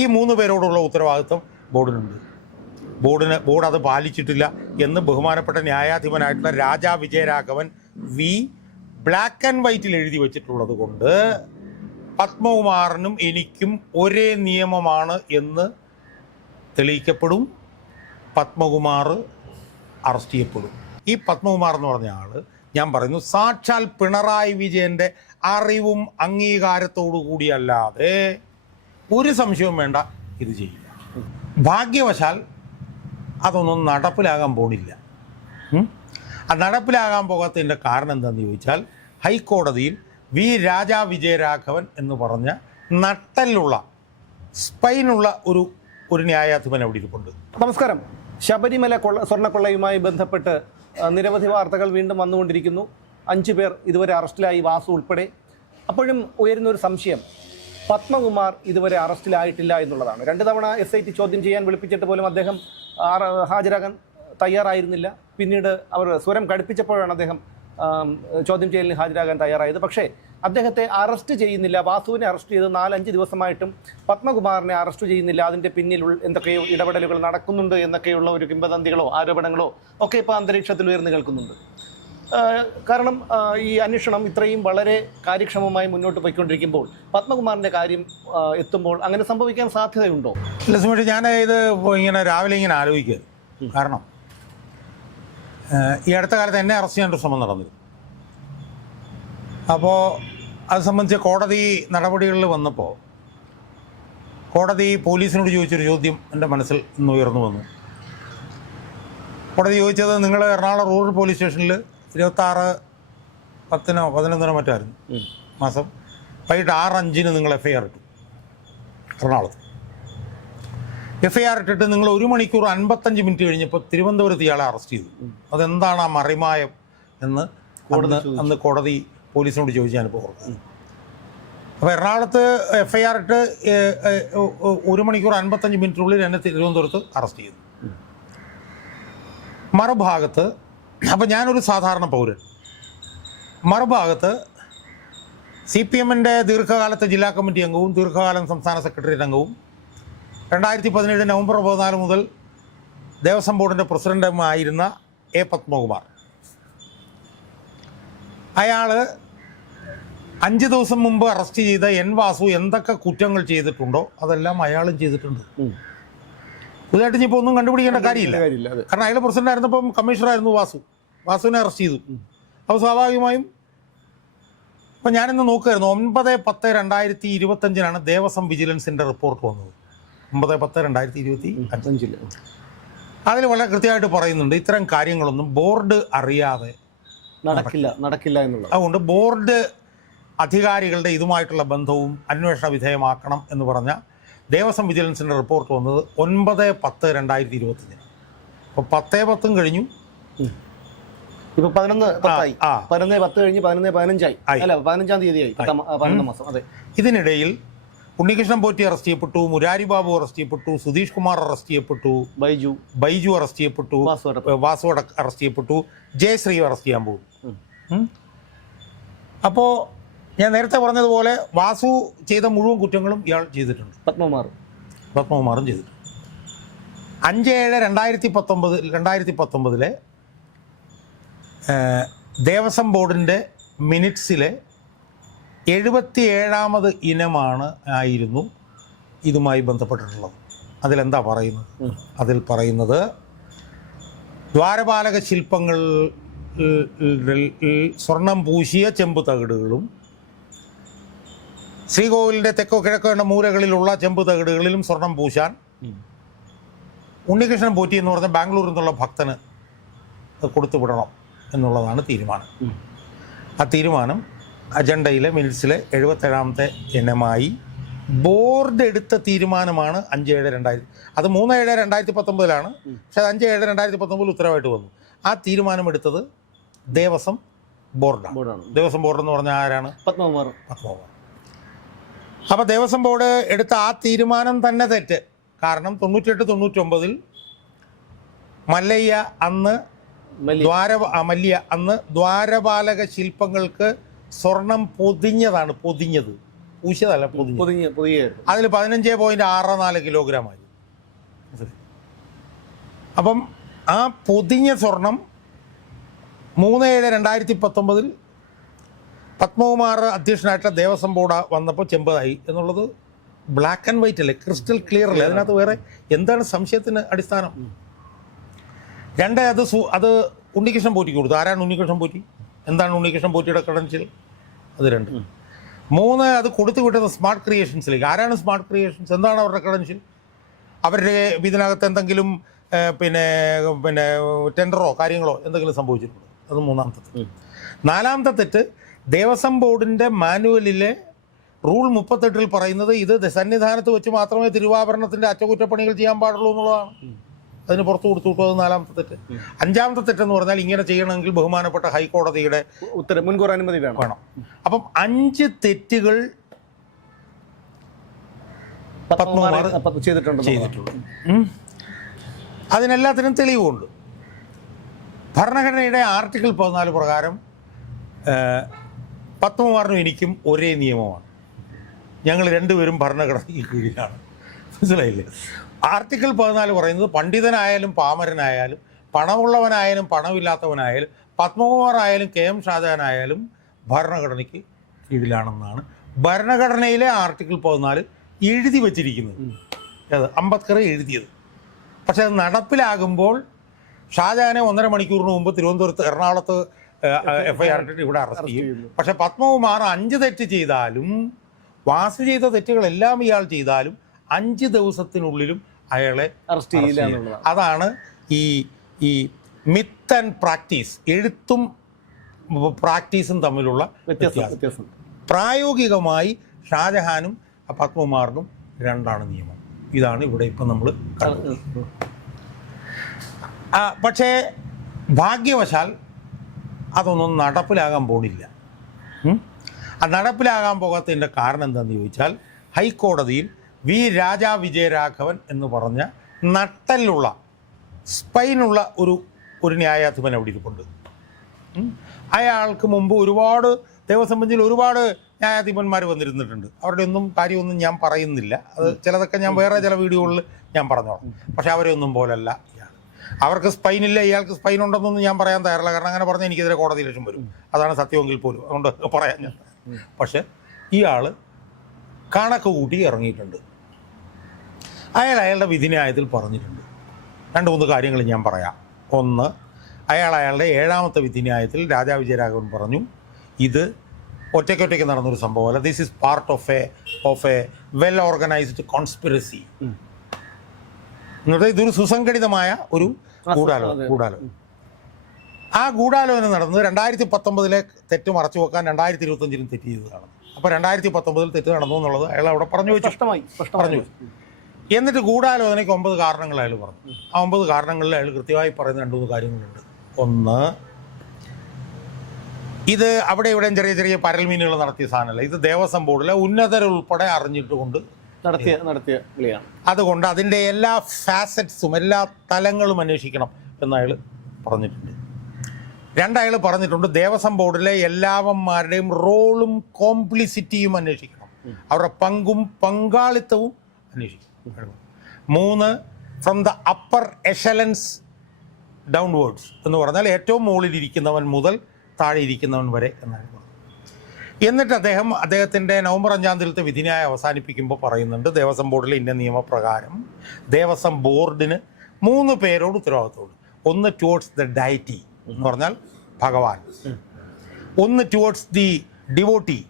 ഈ 3 പേരോടുള്ള ഉത്തരവാദിത്വം ബോർഡിനുണ്ട്. ബോർഡ് അത് പാലിച്ചിട്ടില്ല എന്ന് ബഹുമാനപ്പെട്ട ന്യായാധിപനായിട്ടുള്ള Raja Vijayaraghavan V black and വൈറ്റിൽ എഴുതി വച്ചിട്ടുള്ളത് കൊണ്ട് പത്മകുമാറിനും എനിക്കും ഒരേ നിയമമാണ് എന്ന് തെളിയിക്കപ്പെടും. പത്മകുമാർ അറസ്റ്റ് ചെയ്യപ്പെടും. ഈ പത്മകുമാർ എന്ന് പറഞ്ഞ ആൾ, ഞാൻ പറയുന്നു, സാക്ഷാൽ പിണറായി വിജയൻ്റെ അറിവും അംഗീകാരത്തോടു കൂടിയല്ലാതെ ഒരു സംശയവും വേണ്ട ഇത് ചെയ്യില്ല. ഭാഗ്യവശാൽ അതൊന്നും നടപ്പിലാകാൻ പോണില്ല. ആ നടപ്പിലാകാൻ പോകാത്തതിൻ്റെ കാരണം എന്താണെന്ന് ചോദിച്ചാൽ, ഹൈക്കോടതിയിൽ വി രാജാ വിജയരാഘവൻ എന്ന് പറഞ്ഞ നട്ടലുള്ള സ്പൈനുള്ള ഒരു ന്യായാധിപൻ അവിടെ ഇരിപ്പുണ്ട്. നമസ്കാരം. ശബരിമല സ്വർണ്ണക്കൊള്ളയുമായി ബന്ധപ്പെട്ട് നിരവധി വാർത്തകൾ വീണ്ടും വന്നുകൊണ്ടിരിക്കുന്നു. 5 പേർ ഇതുവരെ അറസ്റ്റിലായി, വാസു ഉൾപ്പെടെ. അപ്പോഴും ഉയരുന്നൊരു സംശയം, പത്മകുമാർ ഇതുവരെ അറസ്റ്റിലായിട്ടില്ല എന്നുള്ളതാണ്. 2 തവണ SIT ചോദ്യം ചെയ്യാൻ വിളിപ്പിച്ചിട്ട് പോലും അദ്ദേഹം ഹാജരാകാൻ തയ്യാറായിരുന്നില്ല. പിന്നീട് അവർ സ്വരം കടുപ്പിച്ചപ്പോഴാണ് അദ്ദേഹം ചോദ്യം ചെയ്യലിന് ഹാജരാകാൻ തയ്യാറായത്. പക്ഷേ അദ്ദേഹത്തെ അറസ്റ്റ് ചെയ്യുന്നില്ല. വാസുവിനെ അറസ്റ്റ് ചെയ്ത് 4-5 ദിവസമായിട്ടും പത്മകുമാറിനെ അറസ്റ്റ് ചെയ്യുന്നില്ല. അതിൻ്റെ പിന്നിൽ എന്തൊക്കെയോ ഇടപെടലുകൾ നടക്കുന്നുണ്ട് എന്നൊക്കെയുള്ള ഒരു കിംവദന്തികളോ ആരോപണങ്ങളോ ഒക്കെ ഇപ്പോൾ അന്തരീക്ഷത്തിൽ ഉയർന്നു കേൾക്കുന്നുണ്ട്. കാരണം ഈ അന്വേഷണം ഇത്രയും വളരെ കാര്യക്ഷമമായി മുന്നോട്ട് പോയിക്കൊണ്ടിരിക്കുമ്പോൾ പത്മകുമാറിൻ്റെ കാര്യം എത്തുമ്പോൾ അങ്ങനെ സംഭവിക്കാൻ സാധ്യതയുണ്ടോ? ഇല്ല സുമേഷ്, ഞാൻ ഇത് ഇങ്ങനെ രാവിലെ ഇങ്ങനെ ആലോചിക്കുക. കാരണം ഈ അടുത്ത കാലത്ത് എന്നെ അറസ്റ്റ് ചെയ്യാനൊരു ശ്രമം നടന്നിരുന്നു. അപ്പോൾ അത് സംബന്ധിച്ച് കോടതി നടപടികളിൽ വന്നപ്പോൾ കോടതി പോലീസിനോട് ചോദിച്ചൊരു ചോദ്യം എൻ്റെ മനസ്സിൽ ഇന്ന് ഉയർന്നു വന്നു. കോടതി ചോദിച്ചത്, നിങ്ങൾ എറണാകുളം റൂറൽ പോലീസ് സ്റ്റേഷനിൽ 26/10 11 മറ്റായിരുന്നു മാസം വൈകിട്ട് 6:05 നിങ്ങൾ FIR ഇട്ടു. എറണാകുളത്ത് FIR ഇട്ടിട്ട് നിങ്ങൾ 1 മണിക്കൂർ 55 മിനിറ്റ് കഴിഞ്ഞപ്പോൾ തിരുവനന്തപുരത്ത് ഇയാളെ അറസ്റ്റ് ചെയ്തു. അതെന്താണ് ആ മറിമായം എന്ന് അന്ന് കോടതി പോലീസിനോട് ചോദിച്ച് ഞാനിപ്പോൾ ഓർക്കുന്നത്. അപ്പോൾ എറണാകുളത്ത് FIR ഇട്ട് 1 മണിക്കൂർ 55 മിനിറ്റിനുള്ളിൽ എന്നെ തിരുവനന്തപുരത്ത് അറസ്റ്റ് ചെയ്തു. മറുഭാഗത്ത്, അപ്പോൾ ഞാനൊരു സാധാരണ പൗരൻ, മറുഭാഗത്ത് CPM-ൻ്റെ ദീർഘകാലത്തെ ജില്ലാ കമ്മിറ്റി അംഗവും ദീർഘകാലം സംസ്ഥാന സെക്രട്ടേറിയറ്റ് അംഗവും 2017 നവംബർ 14 മുതൽ ദേവസ്വം ബോർഡിൻ്റെ പ്രസിഡൻ്റുമായിരുന്ന പത്മകുമാർ. അയാൾ 5 ദിവസം മുമ്പ് അറസ്റ്റ് ചെയ്ത വാസു എന്തൊക്കെ കുറ്റങ്ങൾ ചെയ്തിട്ടുണ്ടോ അതെല്ലാം അയാളും ചെയ്തിട്ടുണ്ട്. പുതുതായിട്ട് ഇനിയിപ്പോൾ ഒന്നും കണ്ടുപിടിക്കേണ്ട കാര്യമില്ല. കാരണം അയാൾ പ്രസിഡന്റ് ആയിരുന്നപ്പം കമ്മീഷണറായിരുന്നു വാസുവിനെ അറസ്റ്റ് ചെയ്തു. അപ്പോൾ സ്വാഭാവികമായും ഇപ്പം ഞാനിന്ന് നോക്കുമായിരുന്നു, 9/10/2025 ദേവസ്വം വിജിലൻസിൻ്റെ റിപ്പോർട്ട് വന്നത്. 9/10/2025 അതിൽ വളരെ കൃത്യമായിട്ട് പറയുന്നുണ്ട്, ഇത്തരം കാര്യങ്ങളൊന്നും ബോർഡ് അറിയാതെ നടക്കില്ല എന്നുള്ളത്. അതുകൊണ്ട് ബോർഡ് അധികാരികളുടെ ഇതുമായിട്ടുള്ള ബന്ധവും അന്വേഷണ വിധേയമാക്കണം എന്ന് പറഞ്ഞ ദേവസ്വം വിജിലൻസിൻ്റെ റിപ്പോർട്ട് വന്നത് 9/10/2025. അപ്പോൾ 10/10 കഴിഞ്ഞു, ഇപ്പോൾ 11/10 കഴിഞ്ഞ് 11/15 അല്ല 15-ാം തീയതിയായി, 11 മാസം. അതെ. ഇതിനിടയിൽ ഉണ്ണികൃഷ്ണൻ പോറ്റി അറസ്റ്റ് ചെയ്യപ്പെട്ടു, മുരാരി ബാബു അറസ്റ്റ് ചെയ്യപ്പെട്ടു, സുധീഷ് കുമാർ അറസ്റ്റ് ചെയ്യപ്പെട്ടു, ബൈജു അറസ്റ്റ് ചെയ്യപ്പെട്ടു, വാസു അറസ്റ്റ് ചെയ്യപ്പെട്ടു, ജയശ്രീ അറസ്റ്റ് ചെയ്യാൻ പോകും. അപ്പോൾ ഞാൻ നേരത്തെ പറഞ്ഞതുപോലെ വാസു ചെയ്ത മുഴുവൻ കുറ്റങ്ങളും ഇയാൾ ചെയ്തിട്ടുണ്ട്. പത്മകുമാറും ചെയ്തിട്ടുണ്ട്. 5/7/2019 ദേവസ്വം ബോർഡിൻ്റെ മിനിറ്റ്സിലെ 77ാമത് ആയിരുന്നു ഇതുമായി ബന്ധപ്പെട്ടിട്ടുള്ളത്. അതിലെന്താ പറയുന്നത്? അതിൽ പറയുന്നത്, ദ്വാരപാലക ശില്പങ്ങൾ സ്വർണം പൂശിയ ചെമ്പ് തകിടുകളും ശ്രീകോവിലിൻ്റെ തെക്കോ കിഴക്കോ എന്ന മൂലകളിലുള്ള ചെമ്പ് തകിടുകളിലും സ്വർണം പൂശാൻ ഉണ്ണികൃഷ്ണൻ പോറ്റി എന്ന് പറഞ്ഞ ബാംഗ്ലൂരിൽ നിന്നുള്ള ഭക്തന് കൊടുത്തു വിടണം എന്നുള്ളതാണ് തീരുമാനം. ആ തീരുമാനം അജണ്ടയിലെ മിനിറ്റ്സിലെ 77ാമത്തെ ഇനമായി ബോർഡ് എടുത്ത തീരുമാനമാണ് 5/7/2000. അത് 3/7/2019 പക്ഷെ അത് 5/7/2019 ഉത്തരവായിട്ട് വന്നു. ആ തീരുമാനമെടുത്തത് ദേവസ്വം ബോർഡാണ്. ദേവസ്വം ബോർഡ് എന്ന് പറഞ്ഞാൽ ആരാണ്? പത്മകുമാർ. അപ്പോൾ ദേവസ്വം ബോർഡ് എടുത്ത ആ തീരുമാനം തന്നെ തെറ്റ്. കാരണം 98-99 മല്ലയ്യ അന്ന് ദ്വാരപാലക ശില്പങ്ങൾക്ക് സ്വർണം പൊതിഞ്ഞത് പൂശിയതല്ല, പൊതിഞ്ഞ്. അതിൽ 15.64 കിലോഗ്രാം ആയി. അപ്പം ആ പൊതിഞ്ഞ സ്വർണം 3/7/2019 പത്മകുമാർ അധ്യക്ഷനായിട്ടുള്ള ദേവസ്വം ബോർഡ് വന്നപ്പോൾ ചെമ്പതായി എന്നുള്ളത് ബ്ലാക്ക് ആൻഡ് വൈറ്റ് അല്ലേ, ക്രിസ്റ്റൽ ക്ലിയർ അല്ലേ, അതിനകത്ത് വേറെ എന്താണ് സംശയത്തിന് അടിസ്ഥാനം? രണ്ട്, അത് ഉണ്ണികൃഷ്ണൻ പോറ്റിക്ക് കൊടുത്തു. ആരാണ് ഉണ്ണികൃഷ്ണൻ പോറ്റി? എന്താണ് ഉണ്ണികൃഷ്ണൻ പോറ്റിയുടെ ക്രെഡൻഷ്യൽ? അത് 2. 3, അത് കൊടുത്തു വിട്ടത് സ്മാർട്ട് ക്രിയേഷൻസിലേക്ക്. ആരാണ് സ്മാർട്ട് ക്രിയേഷൻസ്? എന്താണ് അവരുടെ ക്രെഡൻഷ്യൽ? അവരുടെ ഇതിനകത്ത് എന്തെങ്കിലും പിന്നെ ടെൻഡറോ കാര്യങ്ങളോ എന്തെങ്കിലും സംഭവിച്ചിട്ടുണ്ടോ? അത് 3ാമത്തെ തെറ്റ്. 4ാമത്തെ തെറ്റ്, ദേവസ്വം ബോർഡിൻ്റെ മാനുവലിലെ റൂൾ 38 പറയുന്നത് ഇത് സന്നിധാനത്ത് വെച്ച് മാത്രമേ തിരുവാഭരണത്തിൻ്റെ അറ്റകുറ്റപ്പണികൾ ചെയ്യാൻ പാടുള്ളൂ എന്നുള്ളതാണ്. അതിന് പുറത്ത് കൊടുത്തു വിട്ടു. അത് 4ാമത്തെ തെറ്റ്. 5ാമത്തെ തെറ്റെന്ന് പറഞ്ഞാൽ ഇങ്ങനെ ചെയ്യണമെങ്കിൽ ബഹുമാനപ്പെട്ട ഹൈക്കോടതിയുടെ മുൻകൂർ അനുമതി വേണം. അപ്പം 5 തെറ്റുകൾ പത്മകുമാർ ചെയ്തിട്ടുള്ളൂ. അതിനെല്ലാത്തിനും തെളിവുണ്ട്. ഭരണഘടനയുടെ ആർട്ടിക്കിൾ 14 പ്രകാരം പത്മകുമാറിനും എനിക്കും ഒരേ നിയമമാണ്. ഞങ്ങൾ രണ്ടുപേരും ഭരണഘടനയ്ക്ക് കീഴിലാണ്. മനസ്സിലായില്ലേ? ആർട്ടിക്കിൾ 14 പറയുന്നത് പണ്ഡിതനായാലും പാമരനായാലും പണമുള്ളവനായാലും പണമില്ലാത്തവനായാലും പത്മകുമാർ ആയാലും KM ഷാജഹാനായാലും ഭരണഘടനയ്ക്ക് കീഴിലാണെന്നാണ് ഭരണഘടനയിലെ ആർട്ടിക്കിൾ 14 എഴുതി വച്ചിരിക്കുന്നത്. അത് അംബേദ്കർ എഴുതിയത്. പക്ഷെ അത് നടപ്പിലാകുമ്പോൾ ഷാജഹാനെ 1.5 മണിക്കൂറിന് മുമ്പ് തിരുവനന്തപുരത്ത് എറണാകുളത്ത് FIR ഇട്ടിട്ട് ഇവിടെ അറസ്റ്റ് ചെയ്യും. പക്ഷെ പത്മകുമാർ 5 തെറ്റ് ചെയ്താലും, വാസു ചെയ്ത തെറ്റുകളെല്ലാം ഇയാൾ ചെയ്താലും 5 ദിവസത്തിനുള്ളിലും അയാളെ അറസ്റ്റ് ചെയ്യില്ല. അതാണ് ഈ മിത്ത് ആൻഡ് പ്രാക്ടീസ്, എഴുത്തും പ്രാക്ടീസും തമ്മിലുള്ള വ്യത്യാസം. പ്രായോഗികമായി ഷാജഹാനും പത്മകുമാറിനും 2ആണ് നിയമം. ഇതാണ് ഇവിടെ ഇപ്പം നമ്മൾ കണ്ടത്. പക്ഷേ ഭാഗ്യവശാൽ അതൊന്നും നടപ്പിലാകാൻ പോണില്ല. ആ നടപ്പിലാകാൻ പോകാത്തതിൻ്റെ കാരണം എന്താണെന്ന് ചോദിച്ചാൽ, ഹൈക്കോടതിയിൽ വി രാജാ വിജയരാഘവൻ എന്ന് പറഞ്ഞ നട്ടലുള്ള സ്പൈനുള്ള ഒരു ന്യായാധിപൻ അവിടെ ഇരിപ്പുണ്ട്. അയാൾക്ക് മുമ്പ് ഒരുപാട് ദേവസ്വം ബെഞ്ചിൽ ഒരുപാട് ന്യായാധിപന്മാർ വന്നിരുന്നിട്ടുണ്ട്. അവരുടെ ഒന്നും കാര്യമൊന്നും ഞാൻ പറയുന്നില്ല. അത് ചിലതൊക്കെ ഞാൻ വേറെ ചില വീഡിയോകളിൽ ഞാൻ പറഞ്ഞോളാം. പക്ഷേ അവരെയൊന്നും പോലല്ല ഇയാൾ. അവർക്ക് സ്പൈനില്ല, ഇയാൾക്ക് സ്പൈൻ ഉണ്ടെന്നൊന്നും ഞാൻ പറയാൻ തയ്യാറില്ല. കാരണം അങ്ങനെ പറഞ്ഞാൽ എനിക്കെതിരെ കോടതി ലക്ഷ്യം വരും. അതാണ് സത്യമെങ്കിൽ പോലും. അതുകൊണ്ട് പറയാൻ ഞാൻ. പക്ഷെ ഇയാൾ കണക്ക് കൂട്ടി ഇറങ്ങിയിട്ടുണ്ട്. അയാളുടെ വിധിന്യായത്തിൽ പറഞ്ഞിട്ടുണ്ട്. 2-3 കാര്യങ്ങൾ ഞാൻ പറയാം. ഒന്ന്, അയാളുടെ 7ാമത്തെ വിധിന്യായത്തിൽ രാജാ വിജയരാഘവൻ പറഞ്ഞു, ഇത് ഒറ്റയ്ക്കൊറ്റയ്ക്ക് നടന്നൊരു സംഭവമല്ല. This is part of A well organised conspiracy. എന്നിട്ട് ഇതൊരു സുസംഘടിതമായ ഒരു ഗൂഢാലോചന. ആ ഗൂഢാലോചന നടന്നത് 2019 തെറ്റ് മറച്ചു വെക്കാൻ 2025 തെറ്റ് ചെയ്തതാണ്. അപ്പോൾ 2019 തെറ്റ് നടന്നു എന്നുള്ളത് അയാൾ അവിടെ പറഞ്ഞു വെച്ചു. എന്നിട്ട് ഗൂഢാലോചനയ്ക്ക് 9 കാരണങ്ങൾ അയാൾ പറഞ്ഞു. ആ 9 കാരണങ്ങളിൽ അയാൾ കൃത്യമായി പറയുന്ന 2-3 കാര്യങ്ങളുണ്ട്. ഒന്ന്, ഇത് അവിടെ ഇവിടെയും ചെറിയ ചെറിയ പരൽമീനുകൾ നടത്തിയ സാധനമല്ല. ഇത് ദേവസ്വം ബോർഡിലെ ഉന്നതരുൾപ്പെടെ അറിഞ്ഞിട്ടുകൊണ്ട് നടത്തിയ കളിയാണ്. അതുകൊണ്ട് അതിൻ്റെ എല്ലാ ഫാസറ്റ്സും എല്ലാ തലങ്ങളും അന്വേഷിക്കണം എന്ന് അയാൾ പറഞ്ഞിട്ടുണ്ട്. 2, അയാൾ പറഞ്ഞിട്ടുണ്ട് ദേവസ്വം ബോർഡിലെ എല്ലാവന്മാരുടെയും റോളും കോംപ്ലിസിറ്റിയും അന്വേഷിക്കണം. അവരുടെ പങ്കും പങ്കാളിത്തവും അന്വേഷിക്കണം. 3, ഫ്രം ദ അപ്പർ എഷലൻസ് ഡൗൺവേർഡ്സ് എന്ന് പറഞ്ഞാൽ ഏറ്റവും മുകളിലിരിക്കുന്നവൻ മുതൽ താഴെ ഇരിക്കുന്നവൻ വരെ എന്നാണ് പറഞ്ഞത്. എന്നിട്ട് അദ്ദേഹത്തിൻ്റെ നവംബർ 5-ാം തീയതിയിലത്തെ വിധിന്യായം അവസാനിപ്പിക്കുമ്പോൾ പറയുന്നുണ്ട്, ദേവസ്വം ബോർഡിലെ ഇന്ന നിയമപ്രകാരം ദേവസ്വം ബോർഡിന് 3 പേരോട് ഉത്തരവാദിത്തമുണ്ട്. ഒന്ന് ടുവേർഡ്സ് ദ ഡയറ്റി എന്ന് പറഞ്ഞാൽ ഭഗവാൻ, ഒന്ന് ടുവേർഡ്സ് ദി ഡിവോട്ടി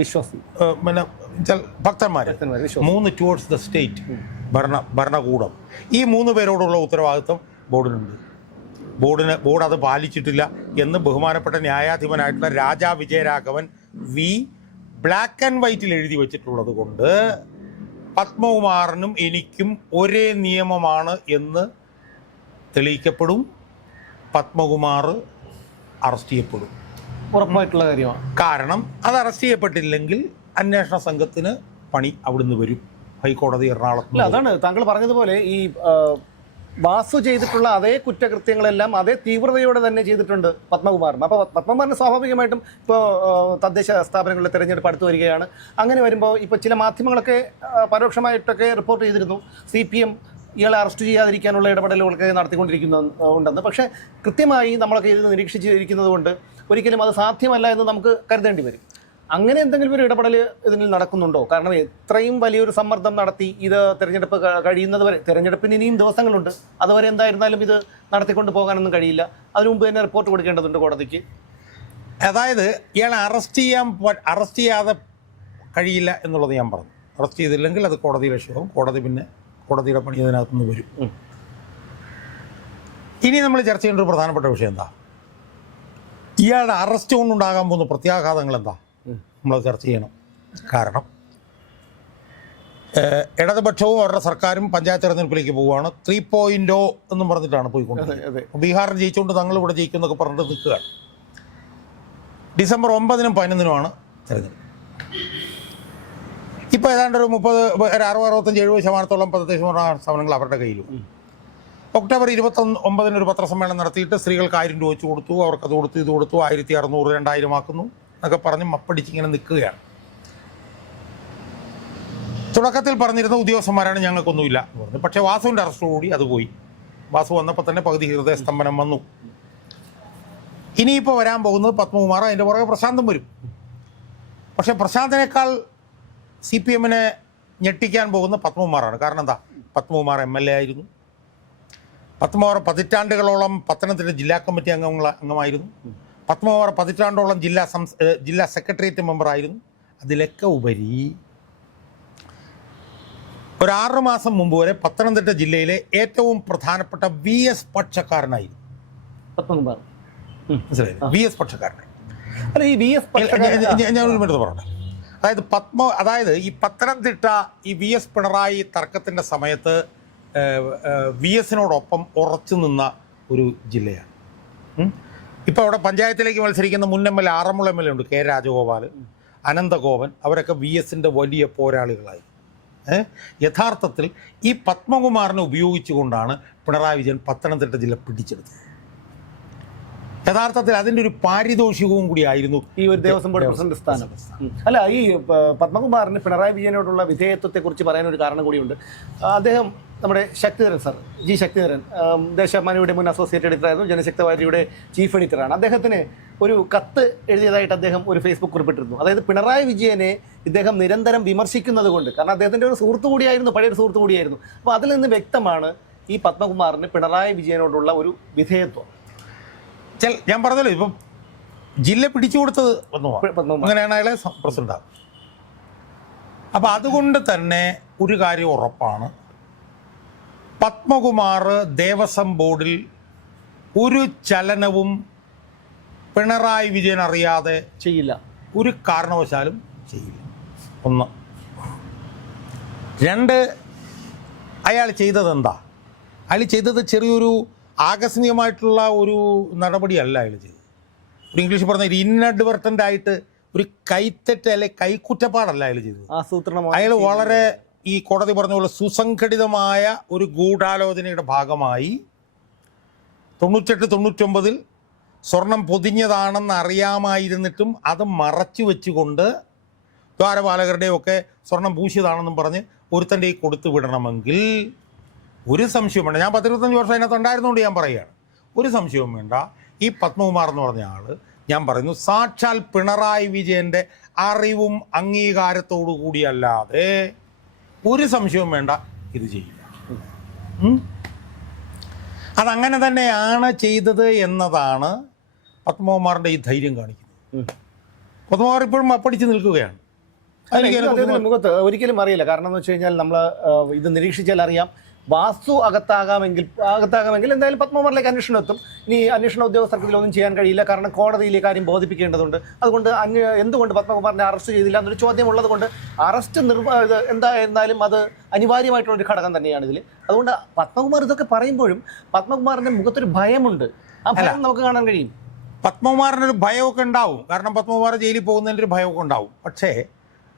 വിശ്വാസി പിന്നെ ഭക്തന്മാർ, 3 ടുവേർഡ്സ് ദ സ്റ്റേറ്റ് ഭരണകൂടം. ഈ 3 പേരോടുള്ള ഉത്തരവാദിത്വം ബോർഡിനുണ്ട്. ബോർഡ് അത് പാലിച്ചിട്ടില്ല എന്ന് ബഹുമാനപ്പെട്ട ന്യായാധിപനായിട്ടുള്ള രാജാ വിജയരാഘവൻ ബ്ലാക്ക് ആൻഡ് വൈറ്റിൽ എഴുതി വച്ചിട്ടുള്ളത് കൊണ്ട് പത്മകുമാറിനും എനിക്കും ഒരേ നിയമമാണ് എന്ന് തെളിയിക്കപ്പെടും. പത്മകുമാർ അറസ്റ്റ് ചെയ്യപ്പെടും, ഉറപ്പായിട്ടുള്ള കാര്യമാണ്. കാരണം അത് അറസ്റ്റ് ചെയ്യപ്പെട്ടില്ലെങ്കിൽ അന്വേഷണ സംഘത്തിന് പണി അവിടുന്ന് വരും. ഹൈക്കോടതി എറണാകുളത്ത്. അതാണ് താങ്കൾ പറഞ്ഞതുപോലെ ഈ വാസു ചെയ്തിട്ടുള്ള അതേ കുറ്റകൃത്യങ്ങളെല്ലാം അതേ തീവ്രതയോടെ തന്നെ ചെയ്തിട്ടുണ്ട് പത്മകുമാറിന്. അപ്പോൾ പത്മകുമാറിന് സ്വാഭാവികമായിട്ടും ഇപ്പോൾ തദ്ദേശ സ്ഥാപനങ്ങളുടെ തെരഞ്ഞെടുപ്പ് അടുത്ത് വരികയാണ്. അങ്ങനെ വരുമ്പോൾ ഇപ്പോൾ ചില മാധ്യമങ്ങളൊക്കെ പരോക്ഷമായിട്ടൊക്കെ റിപ്പോർട്ട് ചെയ്തിരുന്നു CPM ഇയാളെ അറസ്റ്റ് ചെയ്യാതിരിക്കാനുള്ള ഇടപെടലുകളൊക്കെ നടത്തിക്കൊണ്ടിരിക്കുന്നുണ്ടെന്ന്. പക്ഷേ കൃത്യമായി നമ്മളൊക്കെ ഇത് നിരീക്ഷിച്ചിരിക്കുന്നത് കൊണ്ട് ഒരിക്കലും അത് സാധ്യമല്ല എന്ന് നമുക്ക് കരുതേണ്ടി വരും. അങ്ങനെ എന്തെങ്കിലും ഒരു ഇടപെടൽ ഇതിൽ നടക്കുന്നുണ്ടോ? കാരണം ഇത്രയും വലിയൊരു സമ്മർദ്ദം നടത്തി ഇത് തെരഞ്ഞെടുപ്പ് കഴിയുന്നത് വരെ, തെരഞ്ഞെടുപ്പിന് ഇനിയും ദിവസങ്ങളുണ്ട്, അതുവരെ എന്തായിരുന്നാലും ഇത് നടത്തിക്കൊണ്ട് പോകാനൊന്നും കഴിയില്ല. അതിനു മുമ്പ് തന്നെ റിപ്പോർട്ട് കൊടുക്കേണ്ടതുണ്ട് കോടതിക്ക്. അതായത് ഇയാളെ അറസ്റ്റ് ചെയ്യാതെ കഴിയില്ല എന്നുള്ളത് ഞാൻ പറഞ്ഞു. അറസ്റ്റ് ചെയ്തില്ലെങ്കിൽ അത് കോടതി ലക്ഷ്യമാവും. കോടതിയുടെ പണി അതിനകത്തുനിന്ന് വരും. ഇനി നമ്മൾ ചർച്ച ചെയ്യേണ്ട ഒരു പ്രധാനപ്പെട്ട വിഷയം എന്താ? ഇയാളുടെ അറസ്റ്റ് കൊണ്ടുണ്ടാകാൻ പോകുന്ന പ്രത്യാഘാതങ്ങൾ എന്താ? നമ്മൾ ചർച്ച ചെയ്യണം. കാരണം ഇടതുപക്ഷവും അവരുടെ സർക്കാരും പഞ്ചായത്ത് തെരഞ്ഞെടുപ്പിലേക്ക് പോവുകയാണ്. 3.0 എന്നും പറഞ്ഞിട്ടാണ് പോയിക്കൊണ്ടിരിക്കുന്നത്. ബീഹാറിൽ ജയിച്ചുകൊണ്ട് തങ്ങൾ ഇവിടെ ജയിക്കും എന്നൊക്കെ പറഞ്ഞിട്ട് നിൽക്കുകയാണ്. ഡിസംബർ 9-നും 11-നുമാണ് തെരഞ്ഞെടുപ്പ്. ഇപ്പോൾ ഏതാണ്ട് ഒരു 60-65-70% തദ്ദേശ സ്ഥാപനങ്ങൾ അവരുടെ കയ്യിലും. ഒക്ടോബർ 29-ന് ഒരു പത്രസമ്മേളനം നടത്തിയിട്ട് സ്ത്രീകൾക്ക് 1000 രൂപ വെച്ച് കൊടുത്തു, അവർക്കത് കൊടുത്തു, ഇത് കൊടുത്തു, 1600 2000 ആക്കുന്നു എന്നൊക്കെ പറഞ്ഞ് മപ്പടിച്ച് ഇങ്ങനെ നിൽക്കുകയാണ്. തുടക്കത്തിൽ പറഞ്ഞിരുന്ന ഉദ്യോഗസ്ഥന്മാരാണ് ഞങ്ങൾക്കൊന്നുമില്ല എന്ന് പറഞ്ഞു. പക്ഷേ വാസുവിൻ്റെ അറസ്റ്റോടുകൂടി അത് പോയി. വാസു വന്നപ്പോൾ തന്നെ പകുതി ഹൃദയസ്തംഭനം വന്നു. ഇനിയിപ്പോൾ വരാൻ പോകുന്നത് പത്മകുമാർ, അതിൻ്റെ പുറകെ പ്രശാന്തും വരും. പക്ഷേ പ്രശാന്തിനേക്കാൾ CPMനെ ഞെട്ടിക്കാൻ പോകുന്ന പത്മകുമാറാണ്. കാരണം എന്താ? പത്മകുമാർ MLA ആയിരുന്നു. പത്മകുമാർ പതിറ്റാണ്ടുകളോളം പത്തനംതിട്ട ജില്ലാ കമ്മിറ്റി അംഗമായിരുന്നു. പത്മകുമാർ പതിറ്റാണ്ടോളം ജില്ലാ സെക്രട്ടേറിയറ്റ് മെമ്പറായിരുന്നു. അതിലൊക്കെ ഉപരി ഒരു 6 മാസം മുമ്പ് വരെ പത്തനംതിട്ട ജില്ലയിലെ ഏറ്റവും പ്രധാനപ്പെട്ട VS പക്ഷക്കാരനായിരുന്നു പത്മകുമാർ. മനസ്സിലായില്ലേ? VS പക്ഷക്കാരനായി. അല്ല, ഈ VS ഞാനൊരു മിനിറ്റ് പറയട്ടെ. അതായത് ഈ പത്തനംതിട്ട ഈ VS പിണറായി തർക്കത്തിൻ്റെ സമയത്ത് VSനോടൊപ്പം ഉറച്ചു നിന്ന ഒരു ജില്ലയാണ്. ഇപ്പോൾ അവിടെ പഞ്ചായത്തിലേക്ക് മത്സരിക്കുന്ന മുൻ MLA ആറന്മുള MLA ഉണ്ട്, K രാജഗോപാൽ, അനന്തഗോപൻ. അവരൊക്കെ VSൻ്റെ വലിയ പോരാളികളായി. യഥാർത്ഥത്തിൽ ഈ പത്മകുമാറിനെ ഉപയോഗിച്ചുകൊണ്ടാണ് പിണറായി വിജയൻ പത്തനംതിട്ട ജില്ല പിടിച്ചെടുത്തത്. യഥാർത്ഥത്തിൽ അതിൻ്റെ ഒരു പാരിതോഷികവും കൂടിയായിരുന്നു ഈ ഒരു ദേവസ്വം ബോർഡ് പ്രസിഡന്റ് സ്ഥാനം. അല്ല, ഈ പത്മകുമാറിന് പിണറായി വിജയനോടുള്ള വിധേയത്വത്തെക്കുറിച്ച് പറയാനൊരു കാരണം കൂടിയുണ്ട്. അദ്ദേഹം നമ്മുടെ ശക്തിധരൻ സാർ, ശക്തിധരൻ, ദേശാഭിമാനിയുടെ മുൻ അസോസിയേറ്റ് എഡിറ്ററായിരുന്നു, ജനശക്തിവാരിയുടെ ചീഫ് എഡിറ്ററാണ്. അദ്ദേഹത്തിന് ഒരു കത്ത് എഴുതിയതായിട്ട് അദ്ദേഹം ഒരു ഫേസ്ബുക്ക് കുറിപ്പിട്ടിരുന്നു. അതായത് പിണറായി വിജയനെ ഇദ്ദേഹം നിരന്തരം വിമർശിക്കുന്നത് കൊണ്ട്, കാരണം അദ്ദേഹത്തിൻ്റെ ഒരു സുഹൃത്തു കൂടിയായിരുന്നു, പഴയൊരു സുഹൃത്തു കൂടിയായിരുന്നു. അപ്പോൾ അതിൽ നിന്ന് വ്യക്തമാണ് ഈ പത്മകുമാറിന് പിണറായി വിജയനോടുള്ള ഒരു വിധേയത്വം. ഞാൻ പറഞ്ഞല്ലോ, ഇപ്പം ജില്ല പിടിച്ചു കൊടുത്തത് അങ്ങനെയാണ് അയാളെ പ്രസിഡന്റാണ്. അപ്പം അതുകൊണ്ട് തന്നെ ഒരു കാര്യം ഉറപ്പാണ്, പത്മകുമാർ ദേവസ്വം ബോർഡിൽ ഒരു ചലനവും പിണറായി വിജയൻ അറിയാതെ ചെയ്യില്ല, ഒരു കാരണവശാലും ചെയ്യില്ല. 1. 2, അയാൾ ചെയ്തത് എന്താ? അയാൾ ചെയ്തത് ചെറിയൊരു ആകസ്മികമായിട്ടുള്ള ഒരു നടപടിയല്ല അയാൾ ചെയ്തത്. ഒരു ഇംഗ്ലീഷ് പറഞ്ഞ ഒരു ഇൻഅഡ്വർട്ടൻ്റ് ആയിട്ട് ഒരു കൈത്തെറ്റ് അല്ലെ കൈക്കുറ്റപ്പാടല്ല അയാൾ ചെയ്തത്. അയാൾ വളരെ ഈ കോടതി പറഞ്ഞ പോലെ സുസംഘടിതമായ ഒരു ഗൂഢാലോചനയുടെ ഭാഗമായി 98-99 സ്വർണം പൊതിഞ്ഞതാണെന്ന് അറിയാമായിരുന്നിട്ടും അത് മറച്ചു വെച്ചുകൊണ്ട് ദ്വാരപാലകരുടെയൊക്കെ സ്വർണം പൂശിയതാണെന്നും പറഞ്ഞ് ഒരുത്തൻ്റെ ഈ കൊടുത്തു വിടണമെങ്കിൽ ഒരു സംശയവും വേണ്ട. ഞാൻ 10-25 വർഷം അതിനകത്ത് ഉണ്ടായിരുന്നുകൊണ്ട് ഞാൻ പറയുകയാണ്, ഒരു സംശയവും വേണ്ട. ഈ പത്മകുമാർ എന്ന് പറഞ്ഞ ആൾ, ഞാൻ പറയുന്നു, സാക്ഷാൽ പിണറായി വിജയൻ്റെ അറിവും അംഗീകാരത്തോടു കൂടിയല്ലാതെ ഒരു സംശയവും വേണ്ട ഇത് ചെയ്യില്ല. അതങ്ങനെ തന്നെയാണ് ചെയ്തത് എന്നതാണ് പത്മകുമാറിൻ്റെ ഈ ധൈര്യം കാണിക്കുന്നത്. പത്മകുമാർ ഇപ്പോഴും അപ്പടിച്ച് നിൽക്കുകയാണ്. മുഖത്ത് ഒരിക്കലും അറിയില്ല. കാരണം എന്ന് വെച്ച് കഴിഞ്ഞാൽ നമ്മൾ ഇത് നിരീക്ഷിച്ചാൽ അറിയാം, വാസു അകത്താകാമെങ്കിൽ എന്തായാലും പത്മകുമാറിലേക്ക് അന്വേഷണം എത്തും. ഇനി അന്വേഷണ ഉദ്യോഗസ്ഥർക്ക് ഇതിലൊന്നും ചെയ്യാൻ കഴിയില്ല, കാരണം കോടതിയിലെ കാര്യം ബോധിപ്പിക്കേണ്ടതുണ്ട്. അതുകൊണ്ട് എന്തുകൊണ്ട് പത്മകുമാറിനെ അറസ്റ്റ് ചെയ്തില്ല എന്നൊരു ചോദ്യം ഉള്ളത് കൊണ്ട് അറസ്റ്റ് എന്തായിരുന്നാലും അത് അനിവാര്യമായിട്ടുള്ളൊരു ഘടകം തന്നെയാണ് ഇതിൽ. അതുകൊണ്ട് പത്മകുമാർ ഇതൊക്കെ പറയുമ്പോഴും പത്മകുമാറിൻ്റെ മുഖത്തൊരു ഭയമുണ്ട്. ആ ഭയം നമുക്ക് കാണാൻ കഴിയും. പത്മകുമാറിനൊരു ഭയമൊക്കെ ഉണ്ടാവും, കാരണം പത്മകുമാർ ജയിലിൽ പോകുന്നതിൻ്റെ ഒരു ഭയമൊക്കെ ഉണ്ടാവും. പക്ഷേ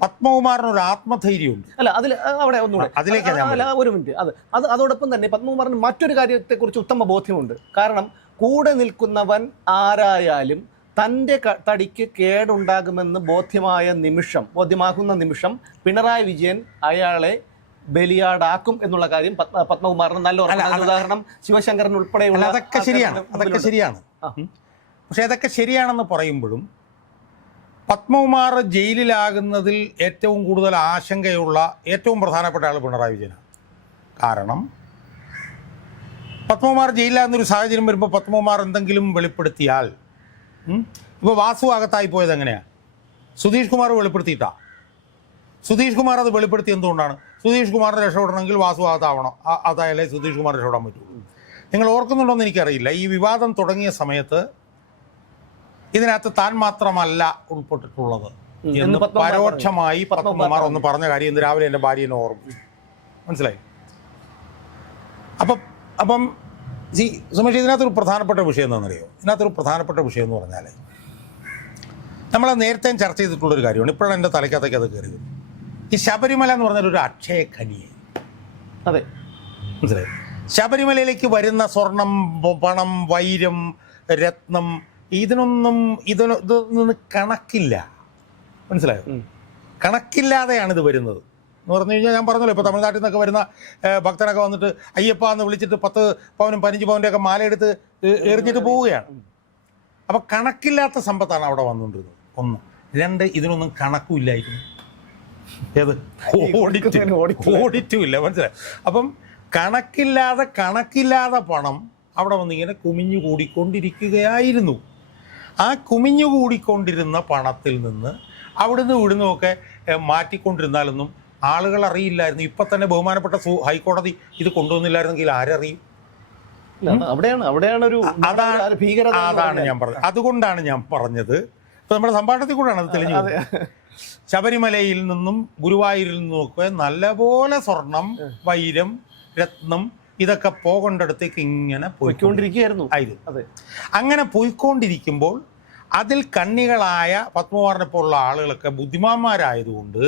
പത്മകുമാറിനൊരു ആത്മധൈര്യമുണ്ട്. അല്ല അതിൽ അവിടെ ഒന്നുകൂടെ അതിലേക്ക് അല്ല ഒരു മിനിറ്റ് അതോടൊപ്പം തന്നെ പത്മകുമാറിന് മറ്റൊരു കാര്യത്തെക്കുറിച്ച് ഉത്തമ ബോധ്യമുണ്ട്. കാരണം കൂടെ നിൽക്കുന്നവൻ ആരായാലും തൻ്റെ തടിക്ക് കേടുണ്ടാകുമെന്ന് ബോധ്യമാകുന്ന നിമിഷം പിണറായി വിജയൻ അയാളെ ബലിയാടാക്കും എന്നുള്ള കാര്യം പത്മകുമാറിന് നല്ല ഉറപ്പാണ്. ഉദാഹരണം ശിവശങ്കരൻ ഉൾപ്പെടെയുള്ള അതൊക്കെ ശരിയാണ്. പക്ഷെ അതൊക്കെ ശരിയാണെന്ന് പറയുമ്പോഴും പത്മകുമാർ ജയിലിലാകുന്നതിൽ ഏറ്റവും കൂടുതൽ ആശങ്കയുള്ള ഏറ്റവും പ്രധാനപ്പെട്ട ആൾ പിണറായി വിജയനാണ്. കാരണം പത്മകുമാർ ജയിലിലാകുന്നൊരു സാഹചര്യം വരുമ്പോൾ പത്മകുമാർ എന്തെങ്കിലും വെളിപ്പെടുത്തിയാൽ, ഇപ്പോൾ വാസു അകത്തായി പോയത് എങ്ങനെയാണ്? സുധീഷ് കുമാർ വെളിപ്പെടുത്തിയിട്ടാ. സുധീഷ് കുമാർ അത് വെളിപ്പെടുത്തി എന്തുകൊണ്ടാണ്? സുധീഷ് കുമാറിനെ രക്ഷപ്പെടണമെങ്കിൽ വാസു അകത്താവണം, അതായാലേ സുധീഷ് കുമാർ രക്ഷപ്പെടാൻ പറ്റുള്ളൂ. നിങ്ങൾ ഓർക്കുന്നുണ്ടോയെന്ന് എനിക്കറിയില്ല. ഈ വിവാദം തുടങ്ങിയ സമയത്ത് ഇതിനകത്ത് താൻ മാത്രമല്ല ഉൾപ്പെട്ടിട്ടുള്ളത് എന്ന് പരോക്ഷമായി പത്മകുമാർ ഒന്ന് പറഞ്ഞ കാര്യം ഇന്ന് രാവിലെ എൻ്റെ ഭാര്യനെ ഓർമ്മ മനസ്സിലായി. അപ്പം സുമേഷ്, ഇതിനകത്തൊരു പ്രധാനപ്പെട്ട വിഷയം എന്താണെന്നറിയോ? ഇതിനകത്തൊരു പ്രധാനപ്പെട്ട വിഷയം എന്ന് പറഞ്ഞാൽ നമ്മൾ നേരത്തെ ചർച്ച ചെയ്തിട്ടുള്ളൊരു കാര്യമാണ്. ഇപ്പോഴാണ് എൻ്റെ തലയ്ക്കകത്തേക്ക് അത് കയറി വരും. ഈ ശബരിമല എന്ന് പറഞ്ഞാൽ ഒരു അക്ഷയ ഖനിയെ. അതെ, മനസ്സിലായി. ശബരിമലയിലേക്ക് വരുന്ന സ്വർണം, പണം, വൈരം, രത്നം, ഇതൊന്നും കണക്കില്ല. മനസ്സിലായോ? കണക്കില്ലാതെയാണ് ഇത് വരുന്നത് എന്ന് പറഞ്ഞു കഴിഞ്ഞാൽ, ഞാൻ പറഞ്ഞല്ലോ, ഇപ്പോൾ തമിഴ്നാട്ടിൽ നിന്നൊക്കെ വരുന്ന ഭക്തനൊക്കെ വന്നിട്ട് അയ്യപ്പ എന്ന് വിളിച്ചിട്ട് 10 പവനും 15 പവൻ്റെയൊക്കെ മാലയെടുത്ത് എറിഞ്ഞിട്ട് പോവുകയാണ്. അപ്പോൾ കണക്കില്ലാത്ത സമ്പത്താണ് അവിടെ വന്നുകൊണ്ടിരുന്നത്. 1. 2, ഇതിനൊന്നും കണക്കുമില്ലായിരുന്നു. ഏത് ഓഡിറ്റും ഇല്ല. മനസ്സിലായി. അപ്പം കണക്കില്ലാതെ പണം അവിടെ വന്നിങ്ങനെ കുമിഞ്ഞു കൂടിക്കൊണ്ടിരിക്കുകയായിരുന്നു. ആ കുമിഞ്ഞു കൂടിക്കൊണ്ടിരുന്ന പണത്തിൽ നിന്ന് അവിടുന്ന് ഇവിടുന്നുമൊക്കെ മാറ്റിക്കൊണ്ടിരുന്നാലൊന്നും ആളുകൾ അറിയില്ലായിരുന്നു. ഇപ്പം തന്നെ ബഹുമാനപ്പെട്ട ഹൈക്കോടതി ഇത് കൊണ്ടുവന്നില്ലായിരുന്നെങ്കിൽ ആരറിയും? അതാണ് ഞാൻ പറഞ്ഞത്. അതുകൊണ്ടാണ് ഞാൻ പറഞ്ഞത്. ഇപ്പം നമ്മുടെ സംഭാഷണത്തിൽ കൂടെയാണ് അത് തെളിഞ്ഞു. ശബരിമലയിൽ നിന്നും ഗുരുവായൂരിൽ നിന്നുമൊക്കെ നല്ലപോലെ സ്വർണം, വൈരം, രത്നം ഇതൊക്കെ പോകേണ്ടടുത്തേക്ക് ഇങ്ങനെ പോയിക്കൊണ്ടിരിക്കുകയായിരുന്നു. അങ്ങനെ പോയിക്കൊണ്ടിരിക്കുമ്പോൾ അതിൽ കണ്ണികളായ പത്മകുമാറിനെ പോലുള്ള ആളുകളൊക്കെ ബുദ്ധിമാന്മാരായതുകൊണ്ട്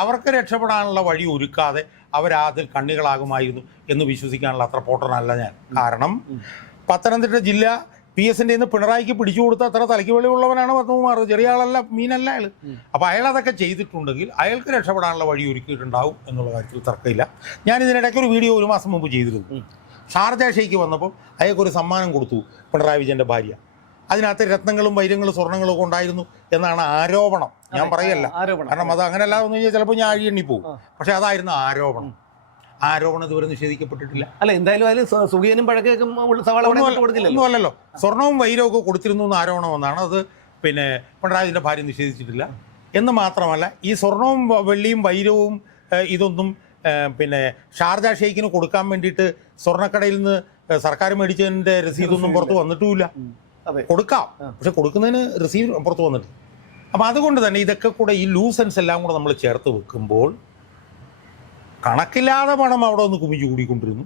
അവർക്ക് രക്ഷപ്പെടാനുള്ള വഴി ഒരുക്കാതെ അവരതിൽ കണ്ണികളാകുമായിരുന്നു എന്ന് വിശ്വസിക്കാനുള്ള അത്ര പോട്ടനല്ല ഞാൻ. കാരണം പത്തനംതിട്ട ജില്ല PS-ൻ്റെ നിന്ന് പിണറായിക്ക് പിടിച്ചു കൊടുത്ത അത്ര തലയ്ക്ക് വെളിവുള്ളവനാണ് പത്മകുമാർ. ചെറിയ ആളല്ല, മീനല്ല അയാൾ. അപ്പോൾ അയാൾ അതൊക്കെ ചെയ്തിട്ടുണ്ടെങ്കിൽ അയാൾക്ക് രക്ഷപ്പെടാനുള്ള വഴി ഒരുക്കിയിട്ടുണ്ടാവും എന്നുള്ള കാര്യത്തിൽ തർക്കമില്ല. ഞാൻ ഇതിനിടയ്ക്ക് ഒരു വീഡിയോ 1 മാസം മുമ്പ് ചെയ്തിരുന്നു. ഷാർജ ഷെയ്ക്ക് വന്നപ്പോൾ അയാൾക്കൊരു സമ്മാനം കൊടുത്തു പിണറായി വിജയൻ്റെ ഭാര്യ. അതിനകത്ത് രത്നങ്ങളും വൈരങ്ങളും സ്വർണ്ണങ്ങളും ഒക്കെ ഉണ്ടായിരുന്നു എന്നാണ് ആരോപണം. ഞാൻ പറയല്ല, കാരണം അത് അങ്ങനെയല്ല എന്ന് കഴിഞ്ഞാൽ ചിലപ്പോൾ ഞാൻ അഴിയെണ്ണി പോകും. പക്ഷെ അതായിരുന്നു ആരോപണം. ആരോപണം ഇതുവരെ നിഷേധിക്കപ്പെട്ടിട്ടില്ല. അല്ല, എന്തായാലും അതിൽ സുഖിയനും പഴക്കേക്കും ഒന്നുമല്ലല്ലോ. സ്വർണവും വൈരവും ഒക്കെ കൊടുത്തിരുന്നു എന്ന് ആരോപണം വന്നാണ്. അത് പിന്നെ പിണറായിൻ്റെ ഭാര്യ നിഷേധിച്ചിട്ടില്ല. എന്ന് മാത്രമല്ല, ഈ സ്വർണവും വെള്ളിയും വൈരവും ഇതൊന്നും പിന്നെ ഷാർജ ഷെയ്ക്കിന് കൊടുക്കാൻ വേണ്ടിയിട്ട് സ്വർണ്ണക്കടയിൽ നിന്ന് സർക്കാർ മേടിച്ചതിൻ്റെ രസീതൊന്നും പുറത്ത് വന്നിട്ടുമില്ല. കൊടുക്കാം, പക്ഷെ കൊടുക്കുന്നതിന് റിസീവ് പുറത്ത് വന്നിട്ട്. അപ്പം അതുകൊണ്ട് തന്നെ ഇതൊക്കെ കൂടെ ഈ ലൂസൻസ് എല്ലാം കൂടെ നമ്മൾ ചേർത്ത് വെക്കുമ്പോൾ കണക്കില്ലാതെ പണം അവിടെ ഒന്ന് കുമിഞ്ഞു കൂടിക്കൊണ്ടിരുന്നു.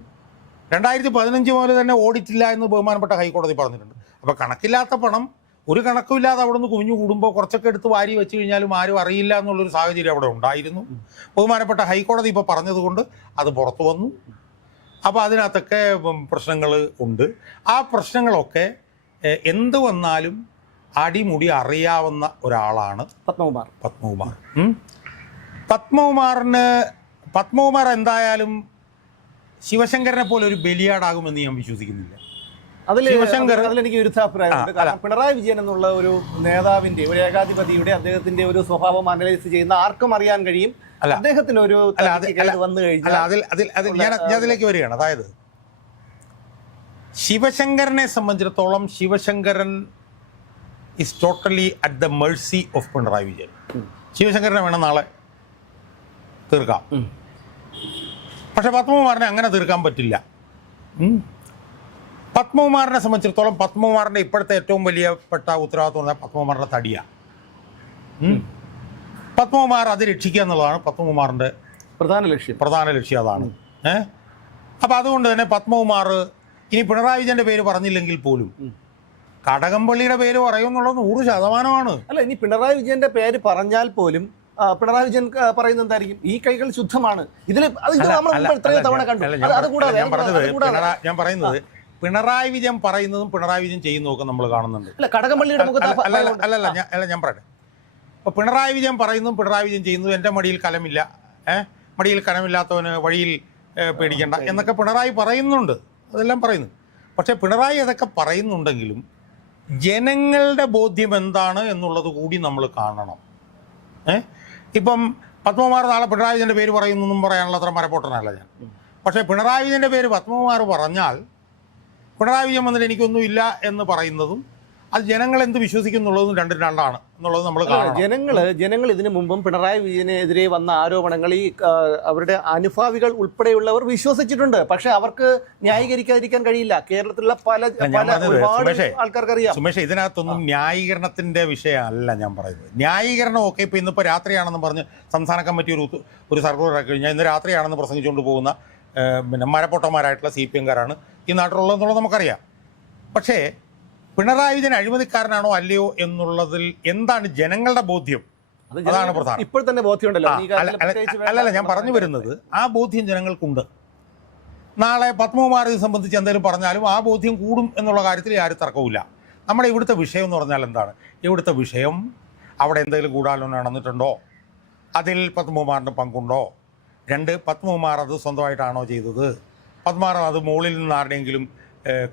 2015 മുതൽ തന്നെ ഓഡിറ്റില്ല എന്ന് ബഹുമാനപ്പെട്ട ഹൈക്കോടതി പറഞ്ഞിട്ടുണ്ട്. അപ്പോൾ കണക്കില്ലാത്ത പണം ഒരു കണക്കുമില്ലാതെ അവിടെ നിന്ന് കുമിഞ്ഞു കൂടുമ്പോൾ കുറച്ചൊക്കെ എടുത്ത് വാരി വെച്ച് കഴിഞ്ഞാലും ആരും അറിയില്ല എന്നുള്ളൊരു സാഹചര്യം അവിടെ ഉണ്ടായിരുന്നു. ബഹുമാനപ്പെട്ട ഹൈക്കോടതി ഇപ്പോൾ പറഞ്ഞതുകൊണ്ട് അത് പുറത്തു വന്നു. അപ്പോൾ അതിനകത്തൊക്കെ പ്രശ്നങ്ങൾ ഉണ്ട്. ആ പ്രശ്നങ്ങളൊക്കെ എന്ത് വന്നാലും അടിമുടി അറിയാവുന്ന ഒരാളാണ് പത്മകുമാർ എന്തായാലും ശിവശങ്കരനെ പോലെ ഒരു ബലിയാടാകുമെന്ന് ഞാൻ വിശ്വസിക്കുന്നില്ല. അതിലെനിക്ക് വിരുദ്ധാഭിപ്രായമുണ്ട്. കാരണം പിണറായി വിജയൻ എന്നുള്ള ഒരു നേതാവിന്റെ, ഒരു ഏകാധിപതിയുടെ, അദ്ദേഹത്തിന്റെ ഒരു സ്വഭാവം അനലൈസ് ചെയ്യുന്ന ആർക്കും അറിയാൻ കഴിയും. അദ്ദേഹത്തിന് ഒരു വന്നു കഴിഞ്ഞാൽ ഞാൻ അതിലേക്ക് വരികയാണ്. അതായത് ശിവശങ്കരനെ സംബന്ധിച്ചിടത്തോളം Sivasankaran is totally at the mercy of Pinarayi Vijayan. ശിവശങ്കരനെ വേണം നാളെ തീർക്കാം. പക്ഷെ പത്മകുമാറിനെ അങ്ങനെ തീർക്കാൻ പറ്റില്ല. പത്മകുമാറിനെ സംബന്ധിച്ചിടത്തോളം പത്മകുമാറിൻ്റെ ഇപ്പോഴത്തെ ഏറ്റവും വലിയപ്പെട്ട ഉത്തരവാദിത്വം പറഞ്ഞാൽ പത്മകുമാറിൻ്റെ തടിയാണ്. പത്മകുമാർ അത് രക്ഷിക്കുക എന്നുള്ളതാണ് പത്മകുമാറിൻ്റെ പ്രധാന ലക്ഷ്യം. അതാണ്. അപ്പം അതുകൊണ്ട് തന്നെ പത്മകുമാർ ഇനി പിണറായി വിജയൻ്റെ പേര് പറഞ്ഞില്ലെങ്കിൽ പോലും കടകംപള്ളിയുടെ പേര് പറയുമെന്നുള്ളത് 100%. അല്ല, ഇനി പിണറായി വിജയന്റെ പേര് പറഞ്ഞാൽ പോലും പിണറായി വിജയൻ പറയുന്നത് എന്തായിരിക്കും? ഈ കൈകൾ ശുദ്ധമാണ്. ഇതിൽ നമ്മൾ എത്രയോ തവണ കണ്ടു. അതുകൂടാതെ ഞാൻ പറയുന്നത് പിണറായി വിജയൻ പറയുന്നതും പിണറായി വിജയൻ ചെയ്യുന്നതൊക്കെ നമ്മൾ കാണുന്നുണ്ട്. അല്ല, കടകംപള്ളിയുടെ മുഖത്ത് അല്ല ഞാൻ പറയട്ടെ. അപ്പോൾ പിണറായി വിജയൻ പറയുന്നതും പിണറായി വിജയൻ ചെയ്യുന്നതും എൻ്റെ മടിയിൽ കലമില്ല, മടിയിൽ കലമില്ലാത്തവന് വഴിയിൽ പേടിക്കണ്ട എന്നൊക്കെ പിണറായി പറയുന്നുണ്ട്. അതെല്ലാം പറയുന്നു. പക്ഷേ പിണറായി അതൊക്കെ പറയുന്നുണ്ടെങ്കിലും ജനങ്ങളുടെ ബോധ്യം എന്താണ് എന്നുള്ളത് കൂടി നമ്മൾ കാണണം. ഇപ്പം പത്മകുമാർ നാളെ പിണറായി വിജയൻ്റെ പേര് പറയുന്നൊന്നും പറയാനുള്ള അത്ര മരപ്പൊട്ടനല്ല ഞാൻ. പക്ഷേ പിണറായി വിജയൻ്റെ പേര് പത്മകുമാർ പറഞ്ഞാൽ പിണറായി വിജയൻ വന്നിട്ട് എനിക്കൊന്നുമില്ല എന്ന് പറയുന്നതും അത് ജനങ്ങൾ എന്ത് വിശ്വസിക്കുന്നുള്ളതും രണ്ടും രണ്ടാണ് എന്നുള്ളത് നമ്മൾ കാണണം. ജനങ്ങൾ ഇതിനു മുമ്പും പിണറായി വിജയനെതിരെ വന്ന ആരോപണങ്ങൾ ഈ അവരുടെ അനുഭാവികൾ ഉൾപ്പെടെയുള്ളവർ വിശ്വസിച്ചിട്ടുണ്ട്. പക്ഷെ അവർക്ക് ന്യായീകരിക്കാതിരിക്കാൻ കഴിയില്ല. കേരളത്തിലുള്ള പല ആൾക്കാർക്ക് അറിയാം. സുമേഷ്, ഇതിനകത്തൊന്നും ന്യായീകരണത്തിന്റെ വിഷയമല്ല ഞാൻ പറയുന്നത്. ന്യായീകരണം ഒക്കെ ഇപ്പൊ ഇന്നിപ്പോൾ രാത്രിയാണെന്ന് പറഞ്ഞ് സംസ്ഥാന കമ്മിറ്റി ഒരു സർക്കുലർ ആക്കി കഴിഞ്ഞാൽ ഇന്ന് രാത്രിയാണെന്ന് പ്രസംഗിച്ചുകൊണ്ട് പോകുന്ന പിന്നെ മരപ്പൊട്ടന്മാരായിട്ടുള്ള CPM-കാരാണ് ഈ നാട്ടിലുള്ളതെന്നുള്ളത് നമുക്കറിയാം. പക്ഷേ പിണറായി വിജയൻ അഴിമതിക്കാരനാണോ അല്ലയോ എന്നുള്ളതിൽ എന്താണ് ജനങ്ങളുടെ ബോധ്യം? അതാണ് പ്രധാനം. ഇപ്പോൾ തന്നെ ബോധ്യമുണ്ടല്ലോ. അല്ലല്ല, ഞാൻ പറഞ്ഞു വരുന്നത് ആ ബോധ്യം ജനങ്ങൾക്കുണ്ട്. നാളെ പത്മകുമാർ ഇത് സംബന്ധിച്ച് എന്തെങ്കിലും പറഞ്ഞാലും ആ ബോധ്യം കൂടും എന്നുള്ള കാര്യത്തിൽ ആരും തർക്കവുമില്ല. നമ്മുടെ ഇവിടുത്തെ വിഷയം എന്ന് പറഞ്ഞാൽ എന്താണ്? ഇവിടുത്തെ വിഷയം അവിടെ എന്തെങ്കിലും ഗൂഢാലോചന നടന്നിട്ടുണ്ടോ, അതിൽ പത്മകുമാറിന് പങ്കുണ്ടോ, പത്മകുമാർ അത് സ്വന്തമായിട്ടാണോ ചെയ്തത്, പത്മകുമാർ അത് മുകളിൽ നിന്ന് ആരുടെയെങ്കിലും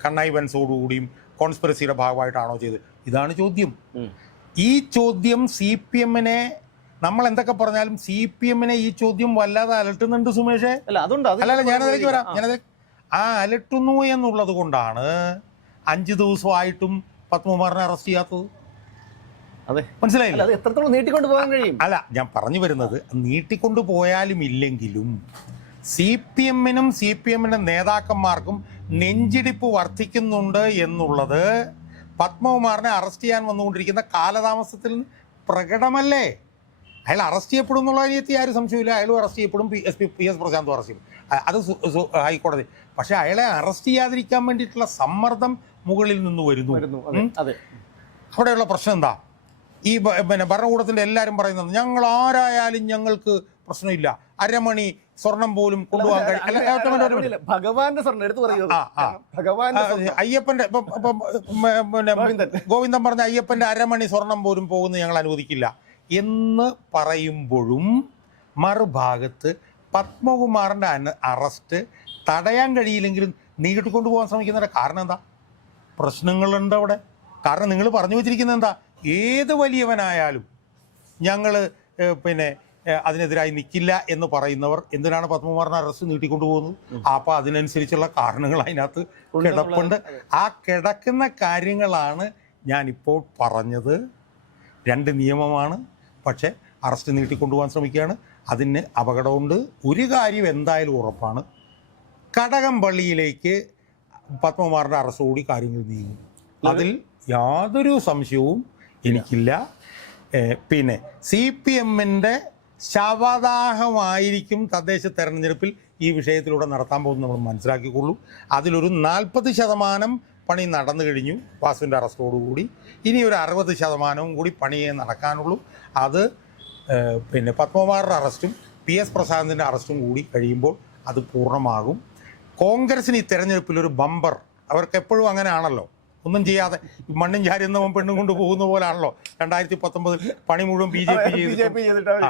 കണ്ണൈവൻസോടുകൂടിയും കോൺസ്പിറസിയുടെ ഭാഗമായിട്ടാണോ ചെയ്തത്? ഇതാണ് ചോദ്യം. ഈ ചോദ്യം CPM-നെ നമ്മൾ എന്തൊക്കെ പറഞ്ഞാലും CPM-നെ ഈ ചോദ്യം വല്ലാതെ അലട്ടുന്നുണ്ട് സുമേഷേ. അല്ലല്ല, ഞാനതിലേക്ക് വരാം. ആ അലട്ടുന്നു എന്നുള്ളത് കൊണ്ടാണ് 5 ദിവസമായിട്ടും പത്മകുമാറിനെ അറസ്റ്റ് ചെയ്യാത്തത്. മനസ്സിലായില്ല? എത്രത്തോളം നീട്ടിക്കൊണ്ട് പോകാൻ കഴിയും? അല്ല, ഞാൻ പറഞ്ഞു വരുന്നത് നീട്ടിക്കൊണ്ടു പോയാലും ഇല്ലെങ്കിലും CPM-നും CPM-ന്റെ നേതാക്കന്മാർക്കും നെഞ്ചിടിപ്പ് വർദ്ധിക്കുന്നുണ്ട് എന്നുള്ളത് പത്മകുമാറിനെ അറസ്റ്റ് ചെയ്യാൻ വന്നുകൊണ്ടിരിക്കുന്ന കാലതാമസത്തിൽ പ്രകടമല്ലേ? അയാൾ അറസ്റ്റ് ചെയ്യപ്പെടും എന്നുള്ള കാര്യത്തിൽ ആരും സംശയമില്ല. അയാളും അറസ്റ്റ് ചെയ്യപ്പെടും, PS പ്രശാന്തും അറസ്റ്റ് ചെയ്യും. അത് ഹൈക്കോടതി. പക്ഷേ അയാളെ അറസ്റ്റ് ചെയ്യാതിരിക്കാൻ വേണ്ടിയിട്ടുള്ള സമ്മർദ്ദം മുകളിൽ നിന്ന് വരുന്നു. അവിടെയുള്ള പ്രശ്നം എന്താ? ഈ പിന്നെ ഭരണകൂടത്തിൻ്റെ എല്ലാവരും പറയുന്നത് ഞങ്ങൾ ആരായാലും ഞങ്ങൾക്ക് പ്രശ്നമില്ല, അരമണി സ്വർണം പോലും കൊണ്ടുപോകാൻ കഴിയും. ഭഗവാന്റെ സ്വർണ്ണം എടുത്തു പറയുക. അയ്യപ്പന്റെ പിന്നെ ഗോവിന്ദൻ പറഞ്ഞ അയ്യപ്പന്റെ അരമണി സ്വർണം പോലും പോകുന്നത് ഞങ്ങൾ അനുവദിക്കില്ല എന്ന് പറയുമ്പോഴും മറുഭാഗത്ത് പത്മകുമാറിന്റെ അറസ്റ്റ് തടയാൻ കഴിയില്ലെങ്കിലും നീട്ടിക്കൊണ്ടുപോകാൻ ശ്രമിക്കുന്നതിന്റെ കാരണം എന്താ? പ്രശ്നങ്ങളുണ്ട് അവിടെ. കാരണം നിങ്ങൾ പറഞ്ഞു വെച്ചിരിക്കുന്നത് എന്താ? ഏത് വലിയവനായാലും ഞങ്ങൾ പിന്നെ അതിനെതിരായി നിൽക്കില്ല എന്ന് പറയുന്നവർ എന്തിനാണ് പത്മകുമാറിനെ അറസ്റ്റ് നീട്ടിക്കൊണ്ടുപോകുന്നത്? അപ്പോൾ അതിനനുസരിച്ചുള്ള കാരണങ്ങൾ അതിനകത്ത് കിടപ്പുണ്ട്. ആ കിടക്കുന്ന കാര്യങ്ങളാണ് ഞാനിപ്പോൾ പറഞ്ഞത്. 2 നിയമമാണ്, പക്ഷേ അറസ്റ്റ് നീട്ടിക്കൊണ്ടുപോകാൻ ശ്രമിക്കുകയാണ്. അതിന് അപകടമുണ്ട്. ഒരു കാര്യം എന്തായാലും ഉറപ്പാണ്, കടകംപള്ളിയിലേക്ക് പത്മകുമാറിൻ്റെ അറസ്റ്റ് കൂടി കാര്യങ്ങൾ നീങ്ങും. അതിൽ യാതൊരു സംശയവും എനിക്കില്ല. പിന്നെ CPM-ന്റെ ശവദാഹമായിരിക്കും തദ്ദേശ തെരഞ്ഞെടുപ്പിൽ ഈ വിഷയത്തിലൂടെ നടത്താൻ പോകുന്നത് നമ്മൾ മനസ്സിലാക്കിക്കൊള്ളൂ. അതിലൊരു 40% പണി നടന്നു കഴിഞ്ഞു വാസുവിൻ്റെ അറസ്റ്റോടുകൂടി. ഇനി ഒരു 60% കൂടി പണിയേ നടക്കാനുള്ളൂ. അത് പിന്നെ പത്മകുമാറിൻ്റെ അറസ്റ്റും PS പ്രശാന്തിൻ്റെ അറസ്റ്റും കൂടി കഴിയുമ്പോൾ അത് പൂർണ്ണമാകും. കോൺഗ്രസിന് ഈ തെരഞ്ഞെടുപ്പിൽ ഒരു ബമ്പർ, അവർക്ക് എപ്പോഴും അങ്ങനെയാണല്ലോ, ഒന്നും ചെയ്യാതെ മണ്ണും ചാരുന്നവൻ പെണ്ണും കൊണ്ട് പോകുന്ന പോലാണല്ലോ 2019 പണി മുഴുവൻ BJP ചെയ്തിട്ട്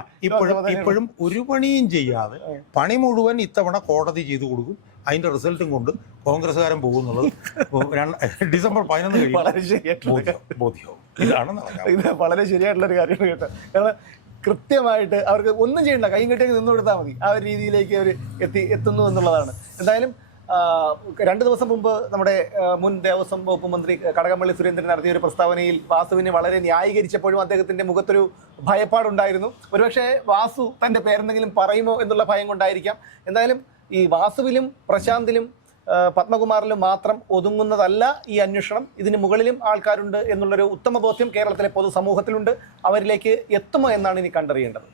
ഇപ്പോഴും ഒരു പണിയും ചെയ്യാതെ പണി മുഴുവൻ ഇത്തവണ കോടതി ചെയ്തു കൊടുക്കും. അതിന്റെ റിസൾട്ടും കൊണ്ട് കോൺഗ്രസ്സുകാരൻ പോകുന്നുള്ളത് ഡിസംബർ 11 ബോധ്യവും. ഇതാണ് ഇത് വളരെ ശരിയായിട്ടുള്ളൊരു കാര്യമാണ് കേട്ടോ. കാരണം കൃത്യമായിട്ട് അവർക്ക് ഒന്നും ചെയ്യണ്ട, കൈയും കെട്ടിയൊക്കെ നിന്ന് കൊടുത്താൽ മതി. ആ ഒരു രീതിയിലേക്ക് അവർ എത്തുന്നു എന്നുള്ളതാണ്. എന്തായാലും 2 ദിവസം മുമ്പ് നമ്മുടെ മുൻ ദേവസ്വം വകുപ്പ് മന്ത്രി കടകംപള്ളി സുരേന്ദ്രൻ നടത്തിയ ഒരു പ്രസ്താവനയിൽ വാസുവിനെ വളരെ ന്യായീകരിച്ചപ്പോഴും അദ്ദേഹത്തിന്റെ മുഖത്തൊരു ഭയപ്പാടുണ്ടായിരുന്നു. ഒരുപക്ഷെ വാസു തന്റെ പേരെന്തെങ്കിലും പറയുമോ എന്നുള്ള ഭയം കൊണ്ടായിരിക്കാം. എന്തായാലും ഈ വാസുവിലും പ്രശാന്തിലും പത്മകുമാറിലും മാത്രം ഒതുങ്ങുന്നതല്ല ഈ അന്വേഷണം. ഇതിന് മുകളിലും ആൾക്കാരുണ്ട് എന്നുള്ളൊരു ഉത്തമ ബോധ്യം കേരളത്തിലെ പൊതുസമൂഹത്തിലുണ്ട്. അവരിലേക്ക് എത്തുമോ എന്നാണ് ഇനി കണ്ടറിയേണ്ടത്.